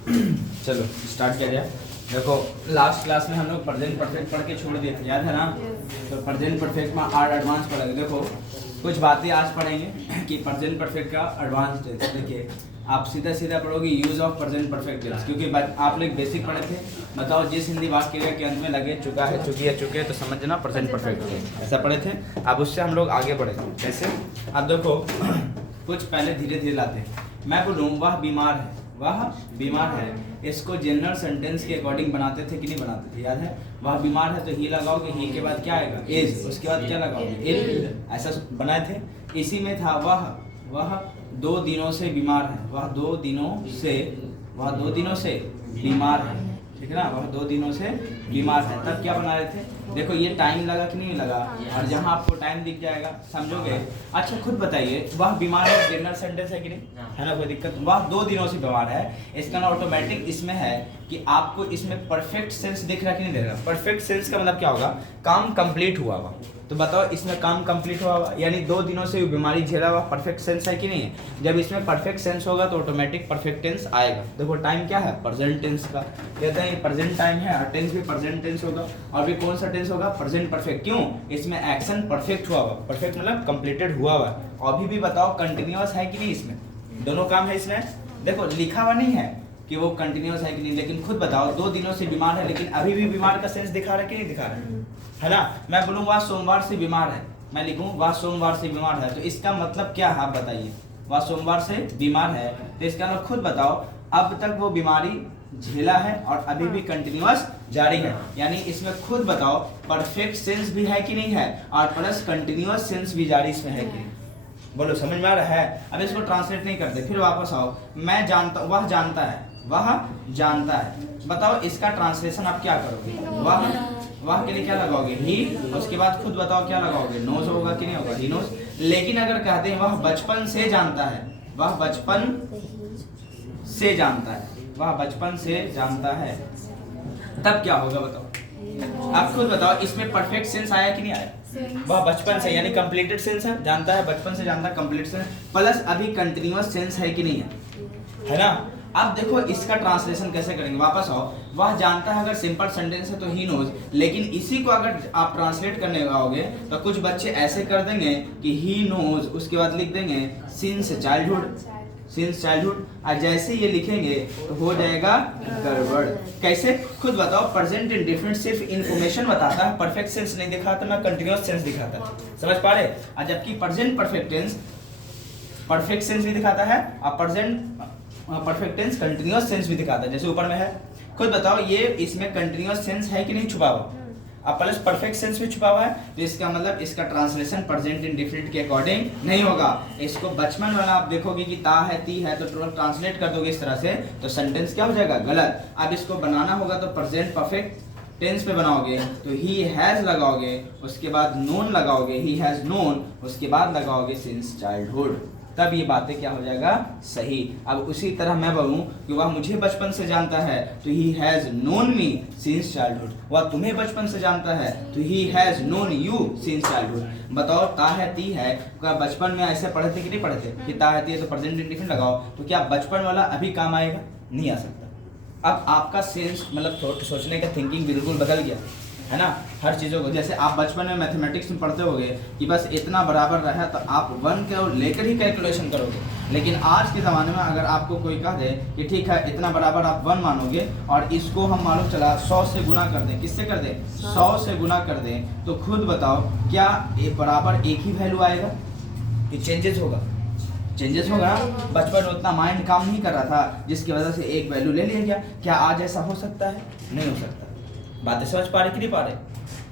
चलो स्टार्ट किया जाए। देखो लास्ट क्लास में हम लोग प्रेजेंट परफेक्ट पढ़ के छोड़ दिए थे, याद है ना? तो प्रेजेंट परफेक्ट में आर एडवांस पढ़ेंगे। देखो कुछ बातें आज पढ़ेंगे कि प्रेजेंट परफेक्ट का एडवांस टेंस। देखिए आप सीधा सीधा पढ़ोगे use of present perfect tense, क्योंकि आप लोग बेसिक पढ़े थे। बताओ जिस हिंदी वाक्य के अंत में लगे चुका है, चुकी है, चुके, तो समझना प्रेजेंट परफेक्ट टेंस ऐसा पढ़े थे। अब उससे हम लोग आगे बढ़े कैसे? अब देखो कुछ पहले धीरे धीरे लाते हैं। मैं बोलूँ वह बीमार है, वह बीमार है, इसको जनरल सेंटेंस के अकॉर्डिंग बनाते थे कि नहीं बनाते थे? याद है? वह बीमार है तो ही लगाओगे, ही के बाद क्या आएगा? इज, उसके बाद क्या लगाओगे? इल, ऐसा बनाए थे। इसी में था वह 2 दिनों से बीमार है, वह 2 दिनों से बीमार है, ठीक है ना? वह 2 दिनों से बीमार है। तब क्या बना रहे थे? देखो ये टाइम लगा कि नहीं लगा? और जहाँ आपको टाइम दिख जाएगा समझोगे। अच्छा खुद बताइए, वह बीमार है जनरल सेंटेंस है कि नहीं है ना? कोई दिक्कत? वह 2 दिनों से बीमार है, इसका ना ऑटोमेटिक इसमें है कि आपको इसमें परफेक्ट सेंस दिख रहा कि नहीं दिख रहा? परफेक्ट सेंस का मतलब क्या होगा? काम कंप्लीट हुआ हुआ। तो बताओ इसमें काम कंप्लीट हुआ हुआ यानी 2 दिनों से बीमारी झेला हुआ, परफेक्ट सेंस है कि नहीं है? जब इसमें परफेक्ट सेंस होगा तो ऑटोमेटिक परफेक्ट टेंस आएगा। देखो टाइम क्या है? प्रेजेंट टेंस का। कहते हैं प्रेजेंट टाइम है और टेंस भी प्रेजेंट टेंस होगा। और भी कौन सा टेंस होगा? Present perfect. क्यों? इसमें एक्शन परफेक्ट हुआ हुआ, परफेक्ट मतलब कंप्लीटेड हुआ हुआ। अभी भी बताओ कंटिन्यूअस है कि नहीं? इसमें दोनों काम है इसमें। देखो लिखा हुआ नहीं है कि वो कंटिन्यूअस है कि नहीं, लेकिन खुद बताओ 2 दिनों से बीमार है, लेकिन अभी भी बीमार का सेंस दिखा रहा है कि नहीं दिखा रहा है ना? मैं बोलूँ वह सोमवार से बीमार है, मैं लिखूं वह सोमवार से बीमार है, तो इसका मतलब क्या है आप बताइए? वह सोमवार से बीमार है तो इसका मतलब खुद बताओ अब तक वो बीमारी झेला है और अभी भी कंटिन्यूअस जारी है। यानी इसमें खुद बताओ परफेक्ट सेंस भी है कि नहीं है, और प्लस कंटिन्यूअस सेंस भी जारी इसमें है कि नहीं? बोलो समझ में आ रहा है? अब इसको ट्रांसलेट नहीं करते, फिर वापस आओ। मैं जानता, वह जानता है, वह जानता है। बताओ इसका ट्रांसलेशन आप क्या करोगे? वह के लिए क्या लगाओगे? ही। उसके बाद खुद बताओ क्या लगाओगे? नोज होगा कि नहीं होगा? He knows. लेकिन अगर कहते हैं वह बचपन से जानता है, वह बचपन से जानता है, वह बचपन से जानता है, तब क्या होगा बताओ? आप खुद बताओ इसमें परफेक्ट सेंस आया कि नहीं आया? वह बचपन से यानी कंप्लीटेड सेंस है, जानता है, बचपन से जानता है, कंप्लीट सेंस, प्लस अभी कंटिन्यूअस सेंस है कि नहीं है ना? अब देखो इसका ट्रांसलेशन कैसे करेंगे? वापस आओ। वह जानता है अगर सिंपल सेंटेंस है तो ही नोज, लेकिन इसी को अगर आप ट्रांसलेट करने आओगे तो कुछ बच्चे ऐसे कर देंगे कि ही नोज, उसके बाद लिख देंगे सिंस चाइल्डहुड, सिंस चाइल्डहुड। और जैसे ये लिखेंगे तो हो जाएगा गड़बड़। कैसे? खुद बताओ। प्रेजेंट इंडेफिनिट सिर्फ इन्फॉर्मेशन बताता है, परफेक्ट सेंस नहीं दिखाता, मैं कंटिन्यूअस सेंस दिखाता है। समझ पा रहे? और जबकि present perfect tense perfect sense भी दिखाता है और present perfect tense continuous sense भी दिखाता है, जैसे ऊपर में है। खुद बताओ ये इसमें कंटिन्यूअस सेंस है कि नहीं छुपा हुआ? अब प्लस परफेक्ट सेंस भी छुपा हुआ है, तो इसका मतलब इसका ट्रांसलेशन प्रेजेंट इंडेफिनिट के अकॉर्डिंग नहीं होगा। इसको बचपन वाला आप देखोगे कि ता है, ती है, तो ट्रांसलेट कर दोगे इस तरह से तो सेंटेंस क्या हो जाएगा? गलत। अब इसको बनाना होगा तो प्रेजेंट परफेक्ट टेंस पे बनाओगे तो ही हैज लगाओगे, उसके बाद नोन लगाओगे, ही हैज नोन, उसके बाद लगाओगे सिंस चाइल्डहुड, तब ये बातें क्या हो जाएगा? सही। अब उसी तरह मैं बोलूं कि वह मुझे बचपन से जानता है तो he has known me since childhood, वह तुम्हें बचपन से जानता है तो he has known you since childhood. बताओ ता है, ती है, क्या बचपन में ऐसे पढ़े थे कि नहीं पढ़े थे कि ता है, ती है तो प्रेजेंट इंडेफिनिट लगाओ, तो क्या बचपन वाला अभी काम आएगा? नहीं आ सकता। अब आपका सेंस मतलब सोचने का थिंकिंग बिल्कुल बदल गया है ना? हर चीज़ों को, जैसे आप बचपन में मैथमेटिक्स में पढ़ते होगे कि बस इतना बराबर रहा तो आप 1 को लेकर ही कैलकुलेशन करोगे, लेकिन आज के ज़माने में अगर आपको कोई कह दे कि ठीक है इतना बराबर आप 1 मानोगे और इसको हम मालूम चला 100 से गुना कर दें, किससे कर दें? 100 से गुना कर दें, तो खुद बताओ क्या ये बराबर एक ही वैल्यू आएगा? ये चेंजेस होगा, चेंजेस होगा। बचपन में उतना माइंड काम नहीं कर रहा था जिसकी वजह से एक वैल्यू ले लिया गया। क्या आज ऐसा हो सकता है? नहीं हो सकता। बातें समझ पा रहे कि नहीं पा रहे?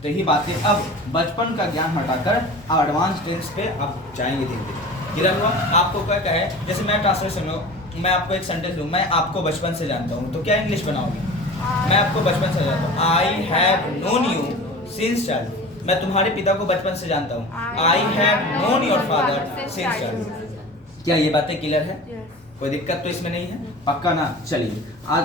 तो यही बातें अब बचपन का ज्ञान हटाकर एडवांस टेंस पे आप जाएंगे धीरे धीरे। क्लियर हुआ? आपको क्या कहे, जैसे मैं ट्रांसलेशन लो, मैं आपको एक सेंटेंस दूँ, मैं आपको बचपन से जानता हूँ, तो क्या इंग्लिश बनाओगे? मैं आपको बचपन से जानता हूँ, I have known you since childhood. मैं तुम्हारे पिता को बचपन से जानता हूँ, I have known your father since childhood. क्या ये बातें क्लियर है? कोई दिक्कत तो इसमें नहीं है? पक्का ना? चलिए आज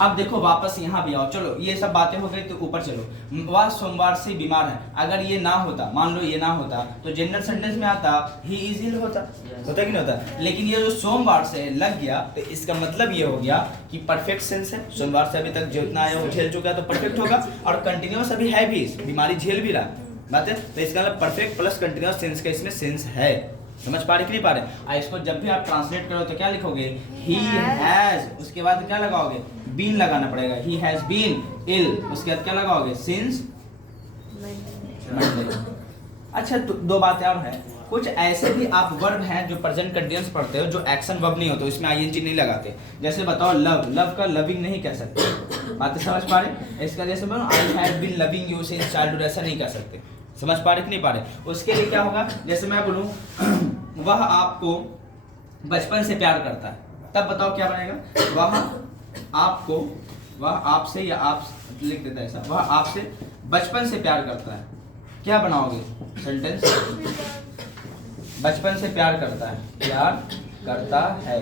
अब देखो वापस यहाँ भी आओ, चलो ये सब बातें हो गई तो ऊपर चलो, वह सोमवार से बीमार है। अगर ये ना होता, मान लो ये ना होता तो जनरल सेंटेंस में आता ही इज इल होता कि नहीं होता। लेकिन ये जो सोमवार से लग गया तो इसका मतलब ये हो गया कि परफेक्ट सेंस है, सोमवार से अभी तक जितना आया वो झेल चुका है तो परफेक्ट होगा, और कंटिन्यूस अभी है भी, बीमारी झेल भी रहा बात है, तो इसका मतलब परफेक्ट प्लस कंटिन्यूस सेंस का इसमें सेंस है। समझ पा रहे कि नहीं पा रहे? इसको जब भी आप ट्रांसलेट करो तो क्या लिखोगे, ही हैज, उसके बाद क्या लगाओगे, बीन लगाना पड़ेगा, ही हैज बीन इल, उसके बाद क्या लगाओगे, सिंस मंडे। अच्छा तो दो बातें और हैं, कुछ ऐसे भी आप वर्ब हैं जो प्रेजेंट कंटीन्यूअस पढ़ते हो जो एक्शन वर्ब नहीं होते, इसमें आईएनजी नहीं लगाते। जैसे बताओ लव, लव का लविंग नहीं कह सकते, बातें समझ पा रहे? इसका जैसे बोलो I have been loving you since childhood, ऐसा नहीं कह सकते। समझ पा रहे कि नहीं पा रहे? उसके लिए क्या होगा, जैसे मैं बोलूं वह आपको बचपन से प्यार करता है, तब बताओ क्या बनेगा, वह आपको, वह आपसे, या आप लिख देता है ऐसा, वह आपसे बचपन से प्यार करता है, क्या बनाओगे सेंटेंस, बचपन से प्यार करता है, प्यार करता है,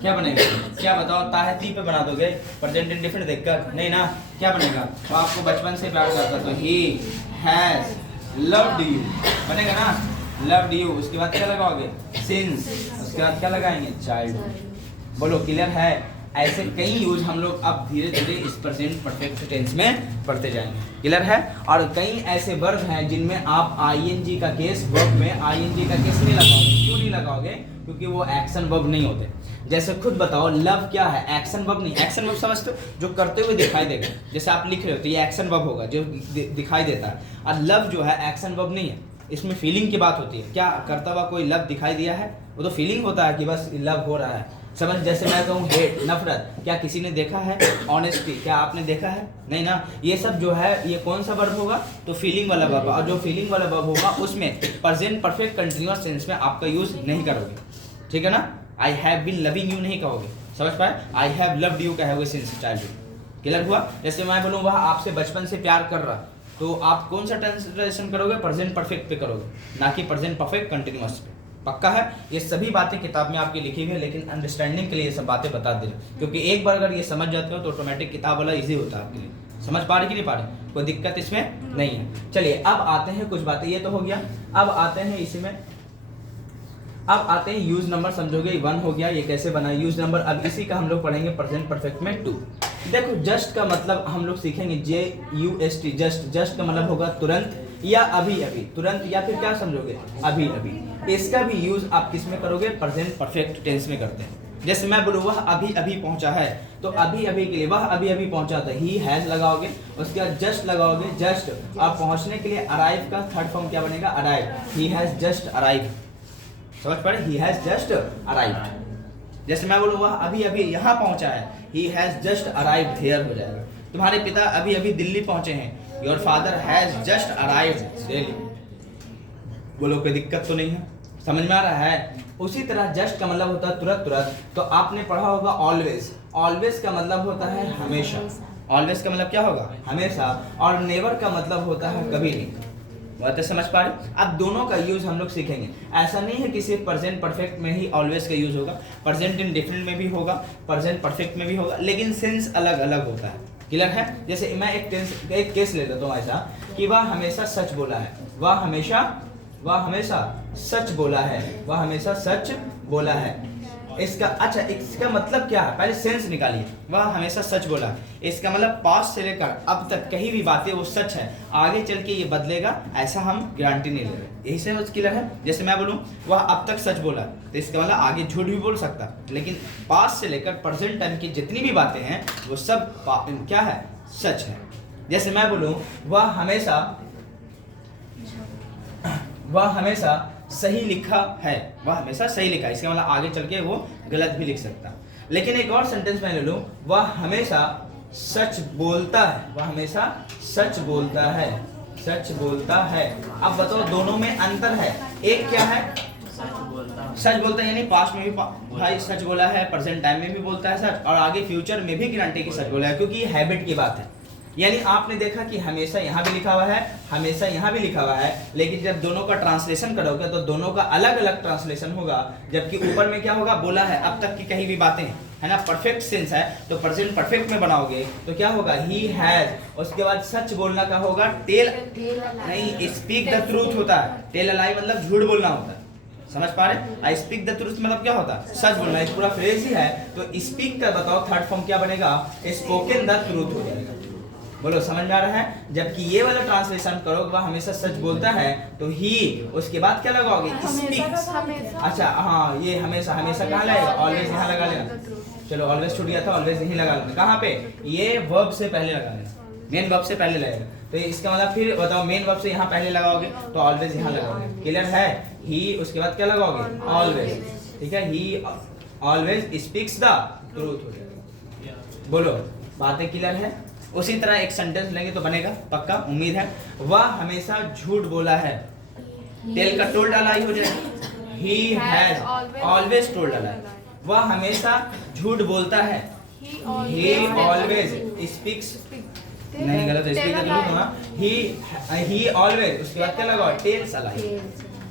क्या बनेगा, क्या बताओ, ताहती पे बना दोगे प्रेजेंट इंडेफिनिट देखकर, नहीं ना, क्या बनेगा, वो आपको बचपन से प्यार करता है तो ही हैज लव्ड यू बनेगा ना, लव्ड यू। उसके बाद क्या लगाओगे, सिंस, उसके बाद क्या लगाएंगे, चाइल्ड। बोलो क्लियर है? ऐसे कई यूज हम लोग अब धीरे धीरे इस प्रेजेंट परफेक्ट टेंस में पढ़ते जाएंगे, क्लियर है? और कई ऐसे वर्ब हैं जिनमें आप आईएनजी का केस, वर्ब में आईएनजी का केस नहीं लगाओगे। क्यों नहीं लगाओगे? क्योंकि वो एक्शन वर्ब नहीं होते। जैसे खुद बताओ लव क्या है, एक्शन वर्ब नहीं। एक्शन वर्ब समझते हो, जो करते हुए दिखाई देगा, जैसे आप लिख रहे हो तो ये एक्शन वर्ब होगा जो दिखाई देता है, और लव जो है एक्शन वर्ब नहीं है, इसमें फीलिंग की बात होती है। क्या करता हुआ कोई लव दिखाई दिया है? वो तो फीलिंग होता है कि बस लव हो रहा है, समझ। जैसे मैं कहूँ हेट, नफरत, क्या किसी ने देखा है? ऑनेस्टी, क्या आपने देखा है? नहीं ना। ये सब जो है ये कौन सा वर्ब होगा, तो फीलिंग वाला वर्ब, और जो फीलिंग वाला वर्ब होगा उसमें प्रेजेंट परफेक्ट कंटीन्यूअस टेंस में आपका यूज नहीं करोगे, ठीक है ना। I have been loving you नहीं कहोगे, समझ पाए? आई हैव लव्ड यू कहोगे सिंस चाइल्डहुड, क्लियर हुआ? जैसे मैं बोलूँ वह आपसे बचपन से प्यार कर रहा, तो आप कौन सा ट्रांसलेशन करोगे, प्रेजेंट परफेक्ट पे करोगे, ना कि प्रेजेंट परफेक्ट कंटीन्यूअस पे। पक्का है? ये सभी बातें किताब में आपकी लिखी हुई है, लेकिन अंडरस्टैंडिंग के लिए ये सब बातें बता दे रहे, क्योंकि एक बार अगर ये समझ जाते हो तो ऑटोमेटिक किताब वाला इजी होता है आपके लिए। समझ पा रहे कि नहीं पा रहे? कोई दिक्कत इसमें नहीं है। चलिए अब आते हैं कुछ बातें, ये तो हो गया। अब आते हैं इसी में, अब आते हैं यूज नंबर। समझोगे 1 हो गया, ये कैसे बना यूज नंबर। अब इसी का हम लोग पढ़ेंगे प्रेजेंट परफेक्ट में 2। देखो जस्ट का मतलब हम लोग सीखेंगे JUST, जस्ट। जस्ट का मतलब होगा तुरंत या अभी अभी, तुरंत या फिर क्या समझोगे, अभी अभी। इसका भी यूज आप किस में करोगे, प्रेजेंट परफेक्ट टेंस में करते हैं। जैसे मैं बोलूँ वह अभी अभी पहुंचा है, तो अभी अभी के लिए वह अभी अभी पहुंचा था, ही हैज लगाओगे, उसके बाद जस्ट लगाओगे। जस्ट आप पहुंचने के लिए अराइव का थर्ड फॉर्म क्या बनेगा, arrive. He has just arrive, समझ पड़े, ही हैज जस्ट अराइव्ड। जैसे मैं बोलूँ वह अभी अभी यहाँ पहुंचा है, he has just arrived here हो जाएगा। तुम्हारे पिता अभी अभी दिल्ली पहुंचे हैं, your father has just arrived Delhi. बोलो कोई दिक्कत तो नहीं है, समझ में आ रहा है? उसी तरह जस्ट का मतलब होता है तुरंत तुरंत, तो आपने पढ़ा होगा ऑलवेज। ऑलवेज का मतलब होता है हमेशा, ऑलवेज का मतलब क्या होगा, हमेशा। और नेवर का मतलब होता है कभी नहीं। बात समझ पा रहे? अब दोनों का यूज हम लोग सीखेंगे। ऐसा नहीं है कि सिर्फ प्रेजेंट परफेक्ट में ही ऑलवेज का यूज होगा, प्रेजेंट इंडेफिनिट में भी होगा, प्रेजेंट परफेक्ट में भी होगा, लेकिन सेंस अलग अलग होता है, क्लियर है? जैसे मैं एक केस ले लेता हूँ ऐसा कि वह हमेशा सच बोला है, वह हमेशा सच बोला है, वह हमेशा सच बोला है। इसका अच्छा, इसका मतलब क्या है, पहले सेंस निकालिए। वह हमेशा सच बोला, इसका मतलब पास्ट से लेकर अब तक कहीं भी बातें वो सच है, आगे चल के ये बदलेगा ऐसा हम गारंटी नहीं ले रहे, यही से क्लियर है? जैसे मैं बोलूँ वह अब तक सच बोला, तो इसका मतलब आगे झूठ भी बोल सकता, लेकिन पास्ट से लेकर प्रेजेंट टाइम की जितनी भी बातें हैं वो सब क्या है, सच है। जैसे मैं बोलूँ वह हमेशा सही लिखा है, वह हमेशा सही लिखा है, इसका मतलब आगे चल के वो गलत भी लिख सकता। लेकिन एक और सेंटेंस मैं ले लूं, वह हमेशा सच बोलता है, वह हमेशा सच बोलता है, सच बोलता है। अब बताओ दोनों में अंतर है, एक क्या है, सच बोलता है यानी पास्ट में भी भाई सच बोला है, प्रेजेंट टाइम में भी बोलता है सच, और आगे फ्यूचर में भी गारंटी की सच बोला है, क्योंकि ये हैबिट की बात है। यानी आपने देखा कि हमेशा यहाँ भी लिखा हुआ है, हमेशा यहाँ भी लिखा हुआ है, लेकिन जब दोनों का ट्रांसलेशन करोगे तो दोनों का अलग अलग ट्रांसलेशन होगा। जबकि ऊपर में क्या होगा, बोला है, अब तक की कहीं भी बातें है ना, परफेक्ट सेंस है, तो प्रेजेंट परफेक्ट में बनाओगे तो क्या होगा, ही हैज, उसके बाद सच बोलना का होगा टेल, नहीं स्पीक द ट्रूथ होता है, टेल अ लाई मतलब झूठ बोलना होता है, समझ पा रहे, आई स्पीक द ट्रूथ मतलब क्या होता है, सच बोलना, इस पूरा फ्रेज ही है, तो स्पीक का बताओ थर्ड फॉर्म क्या बनेगा, स्पोकन द ट्रूथ हो जाएगा, बोलो समझ में आ रहा है। जबकि ये वाला ट्रांसलेशन करोगे वह हमेशा सच बोलता है तो ही, उसके बाद क्या लगाओगे, स्पीक्स, अच्छा हाँ ये हमेशा, हमेशा कहाँ लगेगा, ऑलवेज यहाँ लगा लेना, चलो ऑलवेज छूट गया था, ऑलवेज यहीं लगा लेना, कहाँ पे, ये वर्ब से पहले लगा लेना, मेन वर्ब से पहले लगेगा, तो इसका मतलब फिर बताओ मेन वर्ब से यहाँ पहले लगाओगे तो ऑलवेज यहाँ लगाओगे, क्लियर है, ही उसके बाद क्या लगाओगे, ऑलवेज, ठीक है, ही ऑलवेज स्पीक्स द ट्रूथ हो जाएगा, बोलो बातें क्लियर है। उसी तरह एक सेंटेंस लेंगे तो बनेगा पक्का, उम्मीद है, वह हमेशा झूठ बोला है, टेल का टोल्ड अ लाई हो जाएगा, he has always told a lie, वह हमेशा झूठ बोलता है, ही ऑलवेज स्पीक्स, नहीं गलत है, स्पीक का ट्रूथ, ही ऑलवेज, उसके बाद क्या लगाओ, टेल्स अ लाई,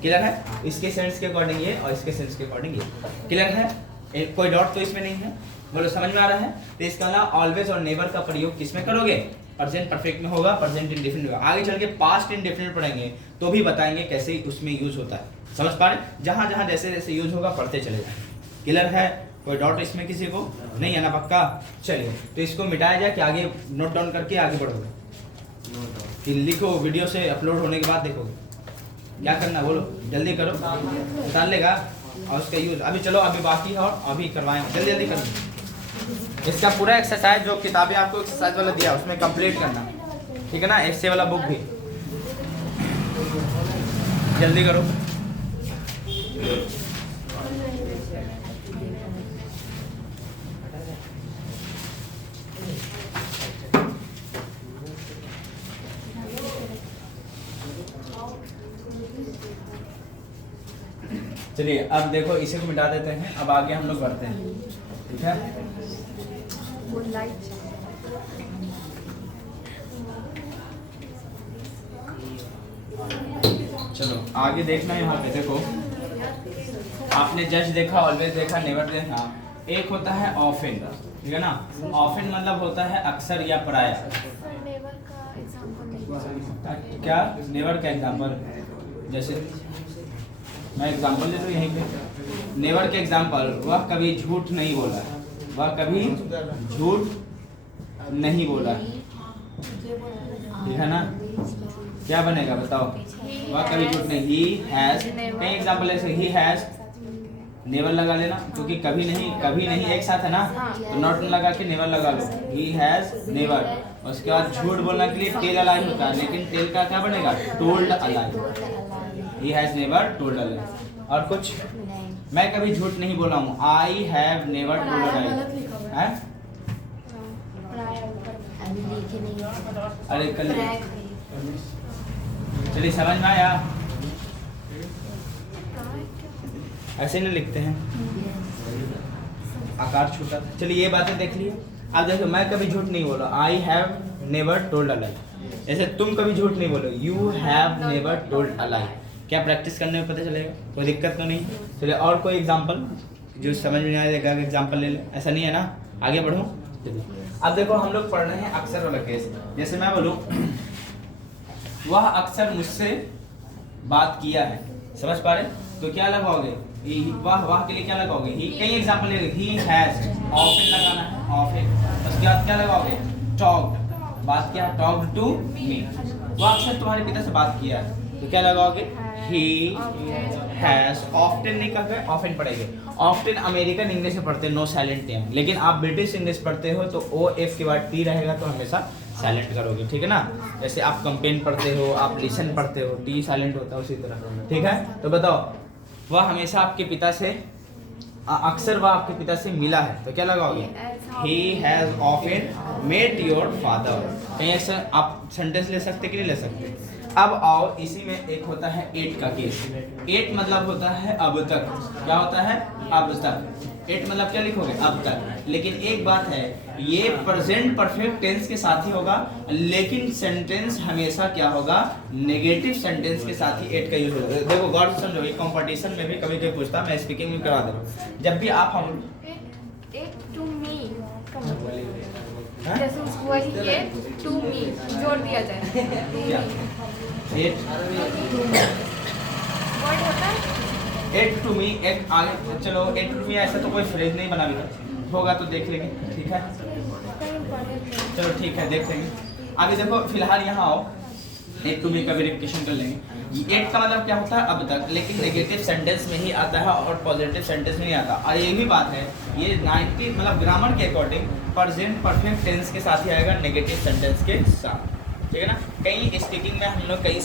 क्लियर है, इसके सेंस के अकॉर्डिंग ये और इसके सेंस के अकॉर्डिंग ये, क्लियर है, कोई डॉट तो इसमें नहीं है, बोलो समझ में आ रहा है। तो इसका ना ऑलवेज और नेवर का प्रयोग किसमें करोगे, प्रेजेंट परफेक्ट में होगा, प्रेजेंट इंडेफिनिट होगा, आगे चल के पास्ट इंडेफिनिट पढ़ेंगे तो भी बताएंगे कैसे उसमें यूज होता है, समझ पा रहे, जहां जहां जैसे जैसे यूज होगा पढ़ते चले जाएंगे, क्लियर है, कोई डॉट इसमें किसी को नहीं है ना, पक्का, चलिए तो इसको मिटाया जाए कि आगे नोट डाउन करके आगे बढ़ोगे, कि लिखो वीडियो से अपलोड होने के बाद देखोगे, क्या करना बोलो जल्दी करो, उतार लेगा और उसका यूज अभी, चलो अभी बाकी है और अभी करवाएं, जल्दी जल्दी करो, इसका पूरा एक्सरसाइज जो किताबें आपको एक्सरसाइज वाला दिया उसमें कंप्लीट करना, ठीक है ना, ऐसे वाला बुक भी जल्दी करो। चलिए अब देखो इसे को मिटा देते हैं, अब आगे हम लोग बढ़ते हैं, ठीक है, चलो आगे देखना है, यहाँ पे देखो आपने जस्ट देखा, ऑलवेज देखा, नेवर देखा, एक होता है ऑफन, ठीक है ना, ऑफन मतलब होता है अक्सर या प्राय, क्या नेवर का एग्जांपल, जैसे मैं एग्जांपल देता हूँ यहीं पे, नेवर के एग्जांपल, वह कभी झूठ नहीं बोला, वह कभी झूठ नहीं बोला, ठीक है ना, क्या बनेगा बताओ, वह कभी झूठ नहीं, ही हैज, कई एग्जांपल ऐसे, ही हैज, नेवर लगा लेना क्योंकि कभी नहीं एक साथ है ना, तो नॉट लगा के नेवर लगा लो, ही हैज नेवर, उसके बाद झूठ बोलने के लिए टेल अ लाई होता है, लेकिन टेल का क्या बनेगा, told a lie, he has never told a lie, और कुछ, मैं कभी झूठ नहीं बोला हूँ, I have never told a lie, हैं, अरे कल, चलिए समझ में आया, ऐसे नहीं लिखते हैं, आकार छोटा, चलिए ये बातें देख लिए, अब देखो मैं कभी झूठ नहीं बोला, I have never told a lie, ऐसे तुम कभी झूठ नहीं बोलो, you have never told a lie, क्या प्रैक्टिस करने में पता चलेगा, कोई दिक्कत तो नहीं, चलिए और कोई एग्जांपल जो समझ में आएगा, एग्जांपल ले ले, ऐसा नहीं है ना, आगे बढ़ूं, अब देखो हम लोग पढ़ रहे हैं अक्सर वाला केस, जैसे मैं बोलूं वह अक्सर मुझसे बात किया है, समझ पा रहे, तो क्या लगाओगे, वाह के लिए क्या लगाओगे, ही, कई एग्जांपल ले, ही हैज, ऑफन लगाना है, ऑफन, उसके बाद क्या लगाओगे, टॉक्ड, बात किया, टॉक्ड टू मी, वो अक्सर तुम्हारे पिता से बात किया है, तो क्या लगाओगे, ही हैज, ऑफ्टन नहीं कहोगे, ऑफन पढ़ेंगे, ऑफ्टन अमेरिकन इंग्लिश में पढ़ते हैं, नो साइलेंट है, लेकिन आप ब्रिटिश इंग्लिश पढ़ते हो तो ओ एफ के बाद टी रहेगा तो हमेशा साइलेंट करोगे, ठीक है ना, जैसे आप कंपेन पढ़ते हो, आप लिसन पढ़ते हो, टी साइलेंट होता है उसी तरह, ठीक है, तो बताओ वह हमेशा आपके पिता से, अक्सर वह आपके पिता से मिला है, तो क्या लगाओगे, he has often met your father, कहीं ऐसा आप सेंटेंस ले सकते कि नहीं ले सकते। अब आओ इसी में एक होता है एट का केस, एट मतलब होता है अब तक, क्या होता है, अब तक, एट मतलब क्या लिखोगे, अब तक, लेकिन एक बात है, ये प्रेजेंट परफेक्ट टेंस के साथ ही होगा, लेकिन सेंटेंस हमेशा क्या होगा, नेगेटिव सेंटेंस के साथ ही एट का यूज होगा। देखो गौर से समझो, कंपटीशन में भी कभी कभी पूछता, मैं स्पीकिंग में करा दे रहा हूँ, जब भी आप हम एक टू जैसे उसको वही ये टू मी जोड़ दिया जाए। क्या? 8 वर्ड होता है 8 टू मी, एक आगे चलो 8 टू मी ऐसा तो कोई फ्रेज नहीं बना भी होगा तो देख लेंगे, ठीक है चलो ठीक है देख लेंगे। आगे देखो फिलहाल यहाँ आओ, 8 टू मी का वेरिफिकेशन कर लेंगे। 8 का मतलब क्या होता है अब तक, लेकिन नेगेटिव सेंटेंस में ही आता है और पॉजिटिव सेंटेंस में नहीं आता। और ये भी बात है ये 90 मतलब ग्रामर के अकॉर्डिंग प्रेजेंट परफेक्ट टेंस के साथ ही आएगा नेगेटिव सेंटेंस के साथ, ठीक है ना। कई स्पीकिंग में हम लोग कई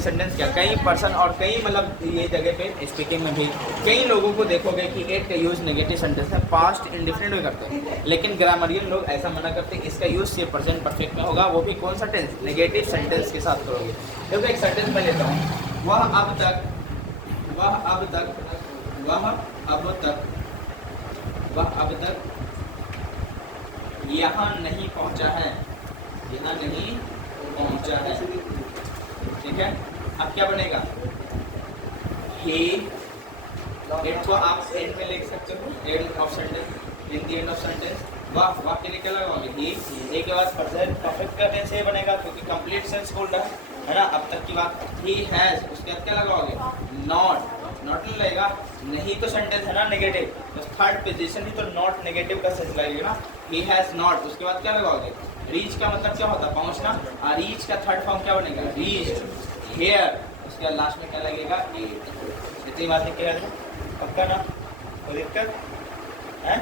सेंटेंस क्या कई पर्सन और कई मतलब ये जगह पे स्पीकिंग में भी कई लोगों को देखोगे कि 8 का यूज़ नेगेटिव सेंटेंस में पास्ट इंडिफिनिट में करते हैं, लेकिन ग्रामरियन लोग ऐसा मना करते हैं इसका यूज़ सिर्फ प्रेजेंट परफेक्ट में होगा, वो भी कौन सा टेंस नेगेटिव सेंटेंस के साथ करोगे। देखो एक सेंटेंस मैं लेता हूँ, वह अब तक यहाँ नहीं पहुँचा है, यहाँ नहीं पहुंचा है, ठीक है। अब क्या बनेगा ही, एट को आप एंड में लिख सकते हो, end of sentence, in the end of sentence. वाह वाह के लिए क्या लगाओगे ही, एक के बाद प्रेजेंट परफेक्ट का टेंस ये बनेगा क्योंकि कंप्लीट सेंस बोल रहा है ना। अब तक की बात ही हैज, उसके बाद क्या लगाओगे नॉट लगेगा, नहीं तो सेंटेंस है ना नेगेटिव, तो थर्ड पोजीशन ही तो नॉट नेगेटिव का सेंस लगेगा ना। ही हैज नॉट, उसके बाद क्या लगाओगे रीच का मतलब क्या होता है पहुंचना, और रीच का थर्ड फॉर्म क्या बनेगा रीच्ड हियर, उसके बाद लास्ट में क्या लगेगा इतनी बात लिख के रख पक्का ना, कोई दिक्कत है।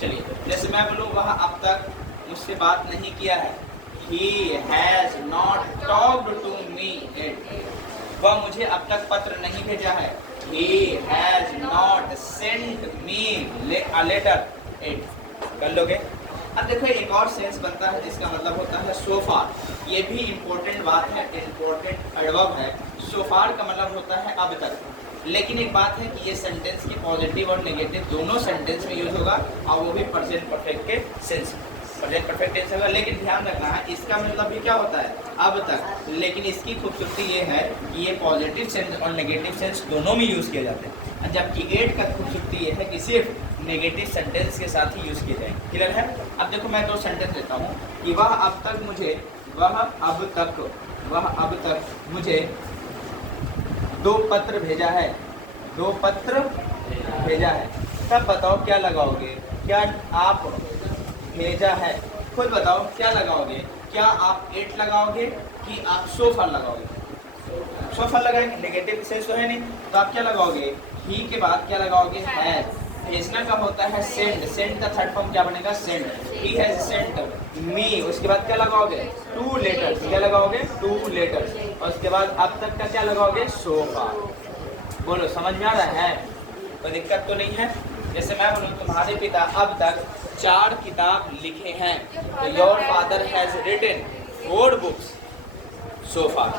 चलिए जैसे मैं बोलूँ वह अब तक मुझसे बात नहीं किया है, he has not talked to me yet, वह मुझे अब तक पत्र नहीं भेजा है, he has not sent me a letter yet, कर लोगे। अब देखो एक और सेंस बनता है जिसका मतलब होता है so far, ये भी इम्पोर्टेंट बात है, इम्पोर्टेंट एडवर्ब है। so far का मतलब होता है अब तक, लेकिन एक बात है कि ये सेंटेंस की पॉजिटिव और नेगेटिव दोनों सेंटेंस में यूज होगा, और वो भी प्रेजेंट परफेक्ट के सेंस प्रेजेंट परफेक्ट टेंस होगा। लेकिन ध्यान रखना है इसका मतलब भी क्या होता है अब तक, लेकिन इसकी खूबसूरती ये है कि ये पॉजिटिव सेंस और नेगेटिव सेंस दोनों में यूज़ किए जाते हैं, जबकि 8 का खूबसूरती ये है कि सिर्फ नेगेटिव सेंटेंस के साथ ही यूज़ किए जाएंगे। क्लियर है। अब देखो मैं 2 सेंटेंस देता हूँ कि वह अब तक मुझे 2 पत्र भेजा है, 2 पत्र भेजा है। तब बताओ क्या लगाओगे, क्या आप भेजा है, खुद बताओ क्या लगाओगे, क्या आप 8 लगाओगे कि आप सोफा लगाओगे, सोफा लगाएंगे नेगेटिव सेंस तो है नहीं, तो आप क्या लगाओगे ही के बाद क्या लगाओगे हैज, भेजना का होता है सेंड, सेंड का थर्ड फॉर्म क्या बनेगा send, he has sent me, उसके बाद क्या लगाओगे 2 लेटर्स, क्या लगाओगे 2 लेटर्स, और उसके बाद अब तक का क्या लगाओगे सोफा। बोलो समझ में आ रहा है, कोई दिक्कत तो नहीं है। जैसे मैं बोलूँ तुम्हारे पिता अब तक 4 किताब लिखे हैं, तो your father has written 4 books so far.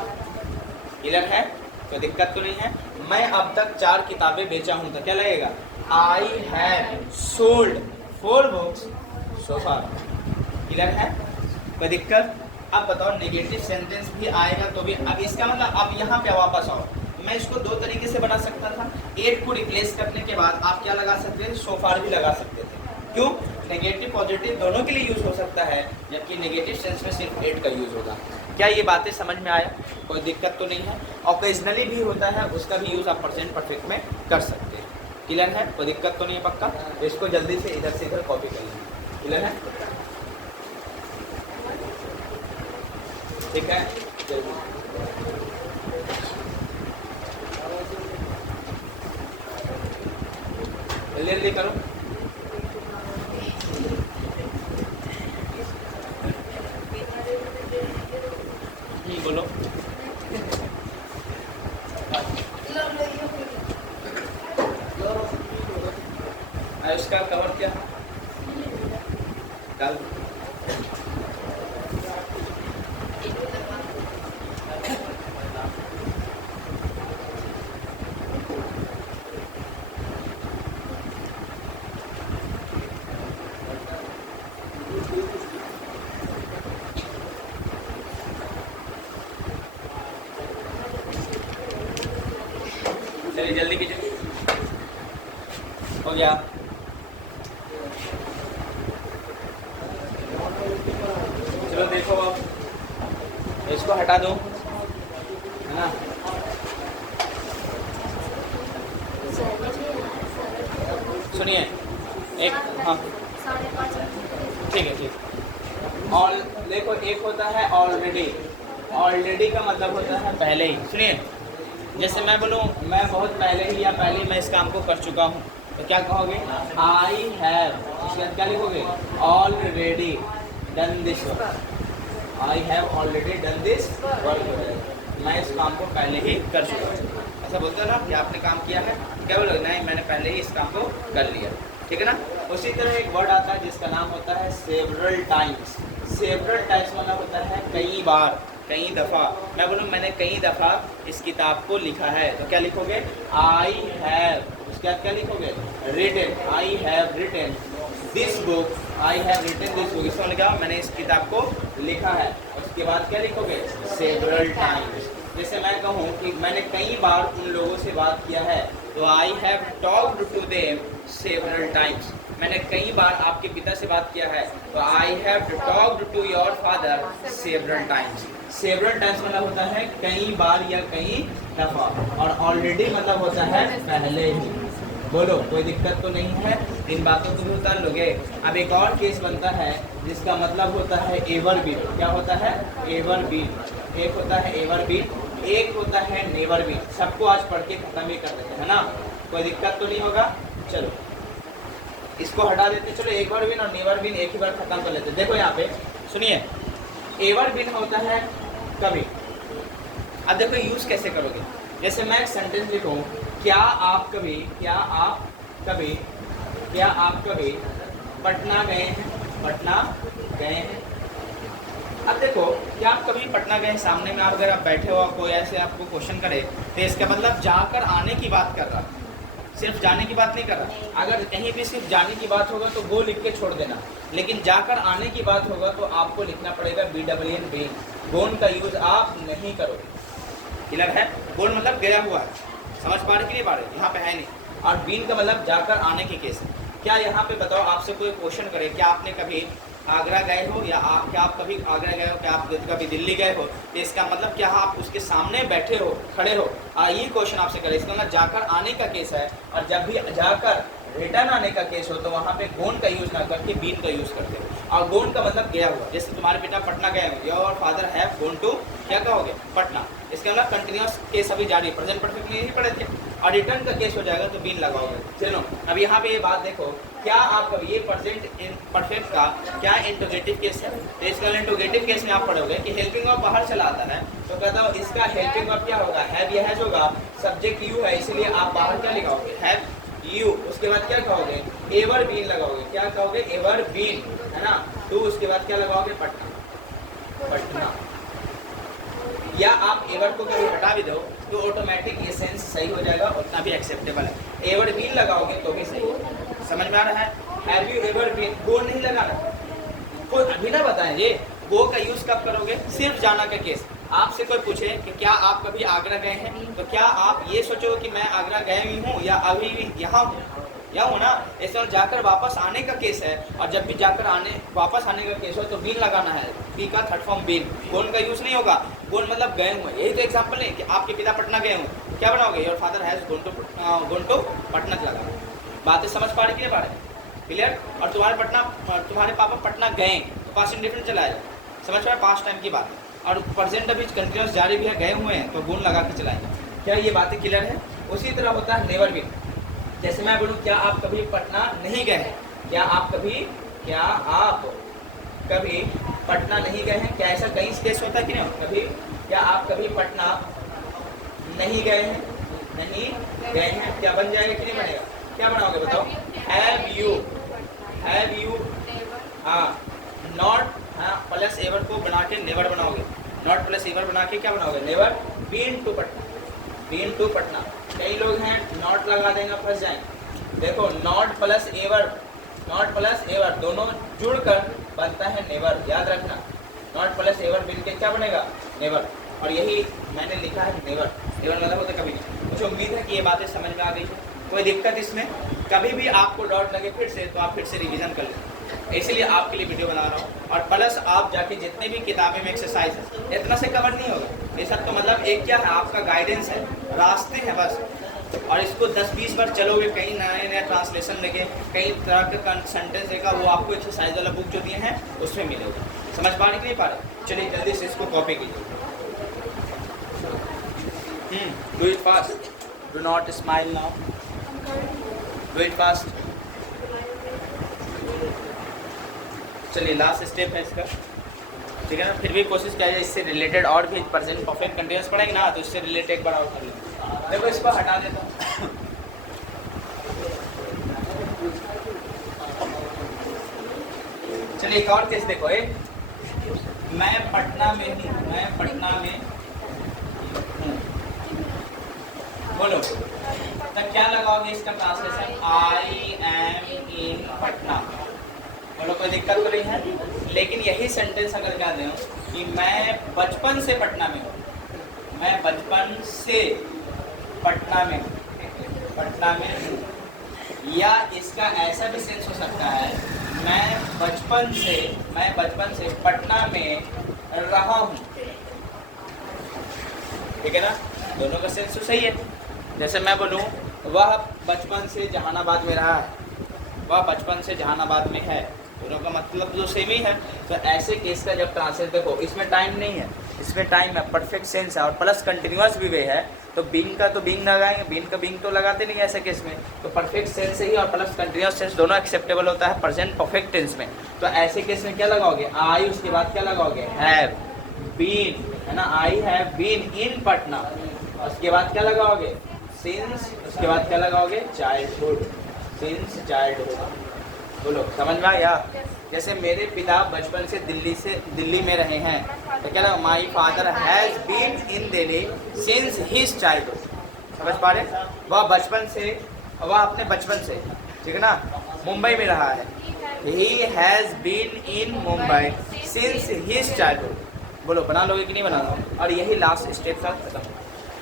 Clear है, कोई दिक्कत तो नहीं है। मैं अब तक 4 किताबें बेचा हूँ, तो क्या लगेगा I have sold 4 books so far. Clear है, कोई दिक्कत। अब बताओ नेगेटिव सेंटेंस भी आएगा तो भी, अब इसका मतलब अब यहाँ पे वापस आओ, मैं इसको 2 तरीके से बना सकता था। 8 को रिप्लेस करने के बाद आप क्या लगा सकते थे सो फार भी लगा सकते थे, क्यों नेगेटिव पॉजिटिव दोनों के लिए यूज हो सकता है, जबकि नेगेटिव सेंस में सिर्फ 8 का यूज होगा। क्या ये बातें समझ में आया, कोई दिक्कत तो नहीं है। ऑकेजनली भी होता है, उसका भी यूज आप प्रेजेंट परफेक्ट में कर सकते हैं। क्लियर है, कोई दिक्कत तो नहीं है पक्का। तो इसको जल्दी से इधर कॉपी कर लेंगे। क्लियर है, ठीक है। जल्दी जल्दी करो। बोलो इसका कवर क्या डाल चलिए जल्दी कीजिए, हो गया। चलो देखो अब इसको हटा दो, है ना। सुनिए एक, हाँ ठीक है ठीक। ऑल देखो एक होता है ऑलरेडी, ऑलरेडी का मतलब होता है पहले ही। सुनिए जैसे मैं बोलूँ मैं बहुत पहले ही या पहले ही मैं इस काम को कर चुका हूँ, तो क्या कहोगे? आई हैव, इसके बाद क्या लिखोगे? Already done this work. I have already done this work, मैं इस काम को पहले ही कर चुका हूँ। ऐसा बोलते हो ना कि आपने काम किया है, क्या बोलोगे? नहीं मैंने पहले ही इस काम को कर लिया, ठीक है ना। उसी तरह एक वर्ड आता है जिसका नाम होता है सेवरल टाइम्स। सेवरल टाइम्स मतलब होता है कई बार, कई दफ़ा। मैं बोलूँ मैंने कई दफ़ा इस किताब को लिखा है, तो क्या लिखोगे? आई हैव, उसके बाद क्या लिखोगे? Written, I have written this book, I have written this book. इसको लिखा मैंने इस किताब को लिखा है, उसके बाद क्या लिखोगे? Several times. जैसे मैं कहूँ कि मैंने कई बार उन लोगों से बात किया है, तो I have talked to them several times. मैंने कई बार आपके पिता से बात किया है, तो I have talked to your father several times. Several times मतलब होता है कई बार या कई दफ़ा, और ऑलरेडी मतलब होता है पहले ही। बोलो कोई दिक्कत तो नहीं है? इन बातों को भी उतार लोगे। अब एक और केस बनता है जिसका मतलब होता है एवर बीन। क्या होता है? Ever been. एक होता है एवर बीन, एक होता है नेवर बीन। सबको आज पढ़ के खत्म ही कर देते हैं ना, कोई दिक्कत तो नहीं होगा। चलो इसको हटा देते, चलो एवर बीन और नेवर बीन एक ही बार खत्म कर लेते। देखो यहाँ पे सुनिए, एवर बीन होता है कभी। अब देखो यूज कैसे करोगे। जैसे मैं एक सेंटेंस लिखूं, क्या आप कभी, क्या आप कभी, क्या आप कभी पटना गए हैं? पटना गए हैं। अब देखो क्या आप कभी पटना गए, सामने में आप अगर आप बैठे हो, कोई ऐसे आपको क्वेश्चन करे, तो इसका मतलब जाकर आने की बात कर रहा, सिर्फ जाने की बात नहीं कर रहा। अगर कहीं भी सिर्फ जाने की बात होगा तो वो लिख के छोड़ देना, लेकिन जाकर आने की बात होगा तो आपको लिखना पड़ेगा BWN बीन। गोन का यूज आप नहीं करोगे, क्लियर है? गोन मतलब गया हुआ है, समझ पा रहे कि नहीं पा रहे? यहाँ पे है नहीं। और बीन का मतलब जाकर आने के केस। क्या यहाँ पे बताओ, आपसे कोई क्वेश्चन करे क्या आपने कभी आगरा गए हो, या क्या आप कभी आगरा गए हो, क्या आप कभी दिल्ली गए हो, तो इसका मतलब क्या आप उसके सामने बैठे हो, खड़े हो, ये क्वेश्चन आपसे करे। इसका मतलब जाकर आने का केस है, और जब भी जाकर रिटर्न आने का केस हो तो वहाँ पे गोन का यूज ना करके बीन का यूज करते हो। और गोन का मतलब गया हुआ, जैसे तुम्हारे पिता पटना गए हो, your father have gone to, क्या कहोगे? पटना। इसका मतलब कंटिन्यूस केस अभी जारी, प्रेजेंट परफेक्ट में नहीं पढ़े थे, और रिटर्न का केस हो जाएगा तो बीन लगाओगे। चलो अब यहाँ पे ये बात देखो, क्या आप कभी ये प्रेजेंट परफेक्ट का क्या इंटरोगेटिव केस है? तो इसका इंटरोगेटिव केस में आप पढ़ोगे कि हेल्पिंग वर्ब बाहर चला आता है, तो कहता हूँ इसका हेल्पिंग वर्ब क्या होगा? हैव या हैज होगा, सब्जेक्ट यू है, इसलिए आप बाहर क्या लिखाओगे? Have you. उसके बाद क्या कहोगे? एवर बीन लगाओगे। क्या कहोगे? एवर बीन, है ना। तो उसके बाद क्या लगाओगे? पटना, पटना। या आप एवर को कभी हटा भी दो तो ऑटोमेटिक ये सेंस सही हो जाएगा, उतना भी एक्सेप्टेबल है। एवर बीन लगाओगे तो भी सही, समझ में आ रहा है? हैव यू एवर बीन, गो नहीं लगाना, कोई अभी ना बताएं ये गो का यूज कब करोगे? सिर्फ जाना का केस। आपसे कोई पूछे कि क्या आप कभी आगरा गए हैं, तो क्या आप ये सोचो कि मैं आगरा गए हुई हूँ या अभी भी यहाँ हूँ, या हूँ ना। ऐसा जाकर वापस आने का केस है, और जब भी जाकर वापस आने का केस हो तो बीन लगाना है। बी का थर्ड फॉर्म बीन, गोन का यूज नहीं होगा। गोन मतलब गए हुए, यही तो एग्जाम्पल है कि आपके पिता पटना गए हुए, क्या बनाओगे? Your father has gone to Patna लगा। बातें समझ पा रहे कि नहीं पा रहे? क्लियर? और तुम्हारे पापा पटना गए तो पास्ट इंडेफिनिट चलाएगा, समझ पाए? पास्ट टाइम की बात है, और प्रेजेंट अभी कंटिन्यूस जारी भी है, गए हुए हैं तो गुण लगा के चलाएंगे। क्या ये बातें क्लियर है? उसी तरह होता है नेवर बीन। जैसे मैं बोलूँ क्या आप कभी पटना नहीं गए हैं? क्या आप कभी पटना नहीं गए हैं? क्या ऐसा कहीं केस होता है कि नहीं? कभी क्या आप कभी पटना नहीं गए हैं? नहीं गए हैं। क्या बन जाएगा कि नहीं बनेगा? क्या बनाओगे बताओ? हैव यू, हाँ, नॉट, हाँ, प्लस एवर को बना के नेवर बनाओगे। नॉट प्लस एवर बना के क्या बनाओगे? Never been to Patna, been to Patna. कई लोग हैं नॉट लगा देंगे, फंस जाएंगे। देखो नॉट प्लस एवर दोनों जुड़कर बनता है नेवर, याद रखना। नॉट प्लस एवर मिल के क्या बनेगा? नेवर। और यही मैंने लिखा है नेवर, नेवर मतलब होता कभी नहीं। मुझे उम्मीद है कि ये बातें समझ में आ गई है। कोई दिक्कत इसमें? कभी भी आपको डाउट लगे फिर से, तो आप फिर से रिवीजन कर लें। इसीलिए आपके लिए वीडियो बना रहा हूँ। और प्लस आप जाके जितने भी किताबें में एक्सरसाइज है इतना से कवर नहीं होगा, ये सब तो मतलब एक क्या है आपका गाइडेंस है, रास्ते हैं बस। और इसको 10-20 बार चलोगे, कहीं नए नए ट्रांसलेशन लेके कई तरह के सेंटेंस देगा, वो आपको एक्सरसाइज वाला बुक जो दिए हैं उसमें मिलेगा। समझ पा रहे कि नहीं पा रहे? चलिए जल्दी से इसको कॉपी कीजिए। Do it fast, do not smile now, do it fast. चलिए लास्ट स्टेप है इसका, ठीक है ना। फिर भी कोशिश किया जाए इससे रिलेटेड और भी प्रेजेंट परफेक्ट कंटिन्यूअस पढ़ेंगे ना, तो इससे रिलेटेड एक बार और कर लें। देखो इसको हटा देता हूँ। चलिए एक और केस देखो, मैं पटना में हूँ, मैं पटना में हूँ, बोलो तब क्या लगाओगे इसका ट्रांसलेशन? आई एम इन पटना। बोलो कोई दिक्कत तो नहीं है। लेकिन यही सेंटेंस अगर क्या दें कि मैं बचपन से पटना में हूँ, मैं बचपन से पटना में हूँ, पटना में हूँ, या इसका ऐसा भी सेंस हो सकता है मैं बचपन से पटना में रहा हूँ, ठीक है ना। दोनों का सेंस तो सही है। जैसे मैं बोलूँ वह बचपन से जहानाबाद में रहा है, वह बचपन से जहानाबाद में है, दोनों का मतलब जो सेम ही है। तो ऐसे केस का जब ट्रांसलेट देखो, इसमें टाइम नहीं है, इसमें टाइम है, परफेक्ट सेंस है और प्लस कंटिन्यूअस भी वे है, तो बीइंग का तो बीइंग लगाएंगे, बीइंग का बीइंग तो लगाते नहीं ऐसे केस में। तो परफेक्ट सेंस ही और प्लस कंटिन्यूअस सेंस दोनों एक्सेप्टेबल होता है प्रेजेंट परफेक्ट टेंस में। तो ऐसे केस में क्या लगाओगे? आई, उसके बाद क्या लगाओगे? हैव बीन, है ना। I have been in Patna, उसके बाद क्या लगाओगे? सिंस, उसके बाद क्या लगाओगे? Childhood, since childhood. बोलो समझ में आया? जैसे मेरे पिता बचपन से दिल्ली में रहे हैं, तो क्या लगा? My father has been in Delhi since his childhood. समझ पा रहे? वह बचपन से, वह अपने बचपन से, ठीक है ना, मुंबई में रहा है। He has been in Mumbai since his childhood. बोलो बना लोगे कि नहीं बना लोगे? और यही लास्ट स्टेप का खत्म।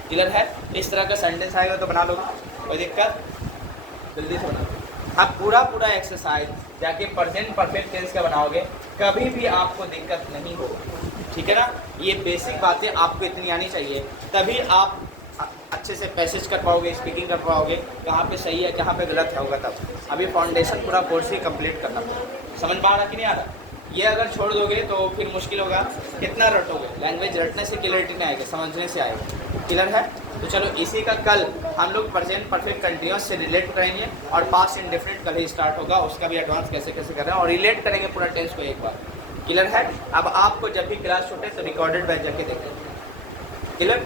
क्लियर है? इस तरह का सेंटेंस आएगा तो बना लोगे, कोई दिक्कत? जल्दी से बना लो। आप पूरा एक्सरसाइज जाके प्रेजेंट परफेक्ट टेंस का बनाओगे, कभी भी आपको दिक्कत नहीं होगी, ठीक है ना। ये बेसिक बातें आपको इतनी आनी चाहिए, तभी आप अच्छे से पैसेज कर पाओगे, स्पीकिंग कर पाओगे, कहाँ पे सही है कहाँ पे गलत होगा तब। अभी फाउंडेशन पूरा कोर्स ही कंप्लीट करना पड़ेगा। समझ पा रहा कि नहीं आ रहा? ये अगर छोड़ दोगे तो फिर मुश्किल होगा। कितना रटोगे? लैंग्वेज रटने से क्लियरिटी नहीं आएगी, समझने से आएगा। क्लियर है? तो चलो इसी का कल हम लोग प्रेजेंट परफेक्ट कंटिन्यूअस से रिलेट करेंगे और पास्ट इंडेफिनिट कल ही स्टार्ट होगा, उसका भी एडवांस कैसे कैसे कर रहे हैं और रिलेट करेंगे पूरा टेंस को एक बार। क्लियर है? अब आपको जब भी क्लास छूटे तो रिकॉर्डेड बैच जाके देखें। क्लियर?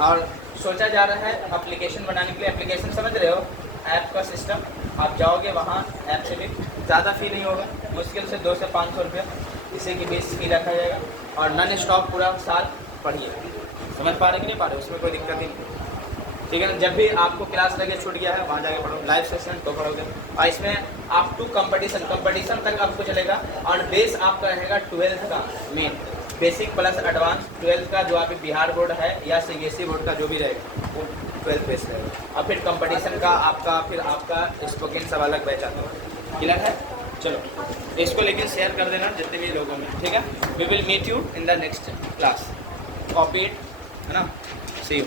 और सोचा जा रहा है एप्लीकेशन बनाने के लिए। एप्लीकेशन समझ रहे हो? ऐप का सिस्टम, आप जाओगे वहाँ, ऐप से भी ज़्यादा फ़ी नहीं होगा, मुश्किल से 200 से 500 रुपया इसी की बेस फी रखा जाएगा और नॉन स्टॉप पूरा साल पढ़िए। समझ पा रहे कि नहीं पा रहे? उसमें कोई दिक्कत ही नहीं, ठीक है ना। जब भी आपको क्लास लगे छूट गया है वहाँ जाके पढ़ो, लाइव सेशन तो पढ़ोगे। और इसमें आप टू कंपटीशन तक आपको चलेगा और बेस आपका रहेगा 12th का main, basic plus advance 12th का जो आप बिहार बोर्ड है या सीबीएसई बोर्ड का जो भी रहेगा वो 12th बेस रहेगा। और फिर कंपटीशन का आपका स्पोकन सब अलग बैच आता है। क्लियर है? चलो इसको लेकिन शेयर कर देना जितने भी लोगों में, ठीक है। We will meet you in the next class. Copy it, है ना। See you.